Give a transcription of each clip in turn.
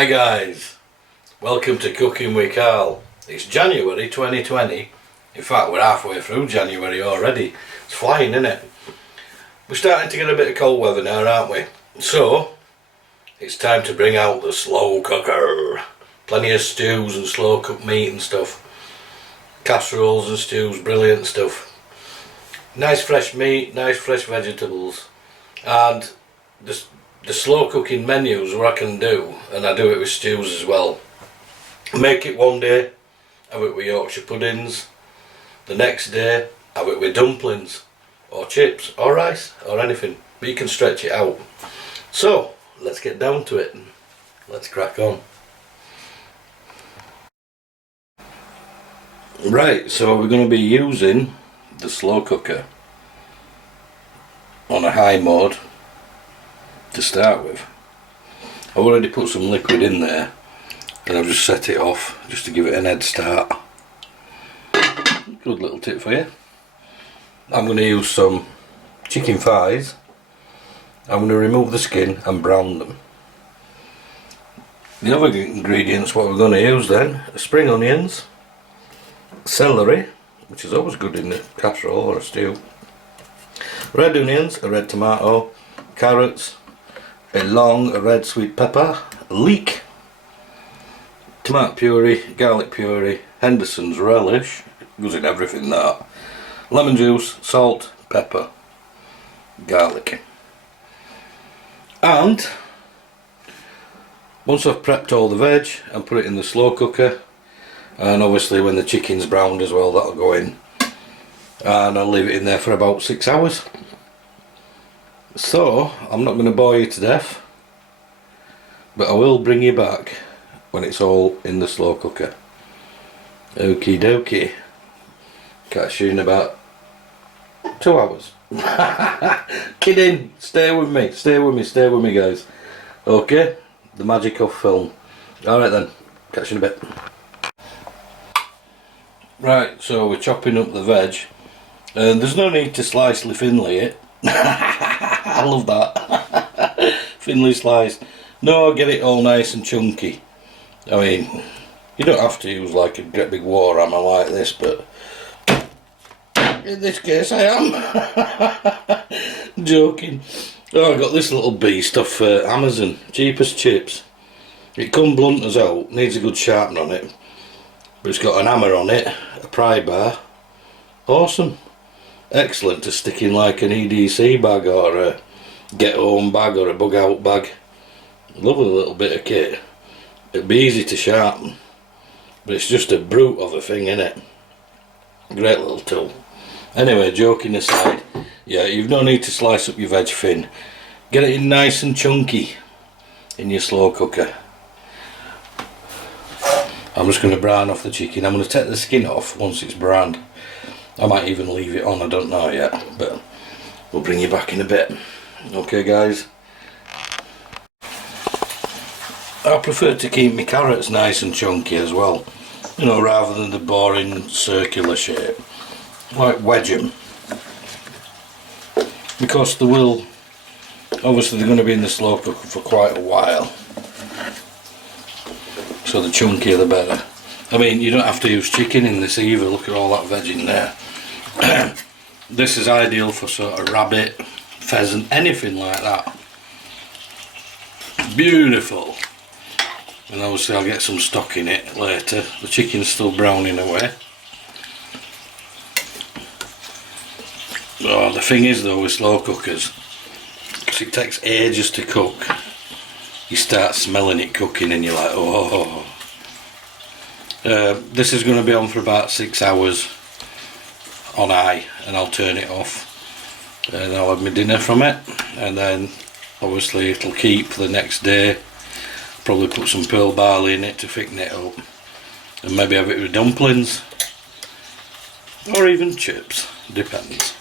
Hi guys, welcome to Cooking with Carl. It's January 2020. In fact, we're halfway through January already. It's flying, isn't it? We're starting to get a bit of cold weather now, aren't we? So, it's time to bring out the slow cooker. Plenty of stews and slow cooked meat and stuff. Casseroles and stews, brilliant stuff. Nice fresh meat, nice fresh vegetables. And the slow cooking menus what I can do, and I do it with stews as well. Make it one day, have it with Yorkshire puddings. The next day, have it with dumplings, or chips, or rice, or anything. But you can stretch it out. So, let's get down to it. Let's crack on. Right, so we're going to be using the slow cooker on a high mode to start with. I've already put some liquid in there and I've just set it off just to give it an head start. Good little tip for you. I'm going to use some chicken thighs. I'm going to remove the skin and brown them. The other ingredients what we're going to use then are spring onions, celery, which is always good in a casserole or a stew, red onions, a red tomato, carrots, a red sweet pepper, leek, tomato puree, garlic puree, Henderson's relish, goes in everything that, lemon juice, salt, pepper, garlic. And once I've prepped all the veg and put it in the slow cooker, and obviously when the chicken's browned as well, that'll go in, and I'll leave it in there for about 6 hours. So I'm not going to bore you to death, but I will bring you back when it's all in the slow cooker. Okie dokie. Catch you in about 2 hours. Kidding, stay with me guys. Okay, the magic of film. Alright then, catch you in a bit. Right, so we're chopping up the veg, and there's no need to slice thinly it. I love that. Thinly sliced. No, get it all nice and chunky. I mean, you don't have to use like a great big war hammer like this, but in this case I am. Joking. Oh, I got this little beast off Amazon, cheap as chips. It come blunt as out, needs a good sharpen on it, but it's got an hammer on it, a pry bar. Awesome. Excellent to stick in like an EDC bag or a get home bag or a bug out bag. Lovely little bit of kit. It'd be easy to sharpen, but it's just a brute of a thing, innit? Great little tool. Anyway, joking aside, yeah, you've no need to slice up your veg thin. Get it in nice and chunky in your slow cooker. I'm just going to brown off the chicken. I'm going to take the skin off once it's browned. I might even leave it on, I don't know yet, but we'll bring you back in a bit. Okay guys. I prefer to keep my carrots nice and chunky as well, you know, rather than the boring circular shape. Like wedge them, because they will, obviously they're going to be in the slow cooker for quite a while, so the chunkier the better. I mean, you don't have to use chicken in this either, look at all that veg in there. This is ideal for sort of rabbit, pheasant, anything like that. Beautiful. And obviously I'll get some stock in it later. The chicken's still browning away. Oh, the thing is though with slow cookers, because it takes ages to cook, you start smelling it cooking and you're like, oh. This is going to be on for about 6 hours on high, and I'll turn it off and I'll have my dinner from it, and then obviously it'll keep for the next day. Probably put some pearl barley in it to thicken it up, and maybe have it with dumplings or even chips, depends.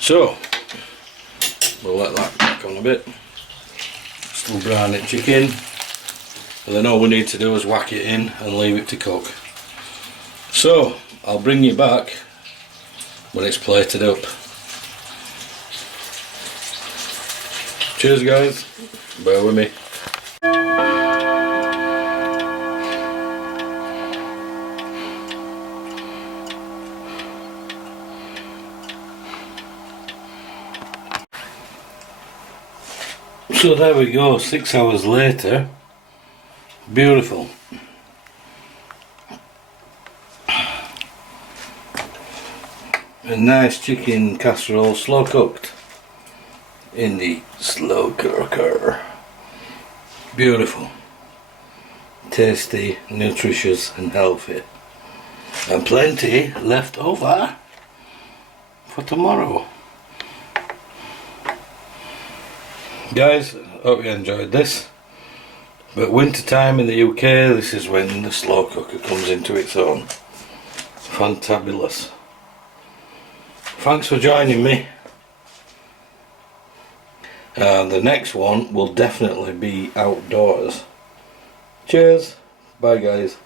So we'll let that crack on a bit. Still brown it chicken, and then all we need to do is whack it in and leave it to cook. So I'll bring you back when it's plated up. Cheers guys, bear with me. So there we go, 6 hours later. Beautiful. A nice chicken casserole, slow cooked in the slow cooker. Beautiful. Tasty, nutritious and healthy. And plenty left over for tomorrow. Guys, hope you enjoyed this. But winter time in the UK, this is when the slow cooker comes into its own. Fantabulous. Thanks for joining me. The next one will definitely be outdoors. Cheers. Bye guys.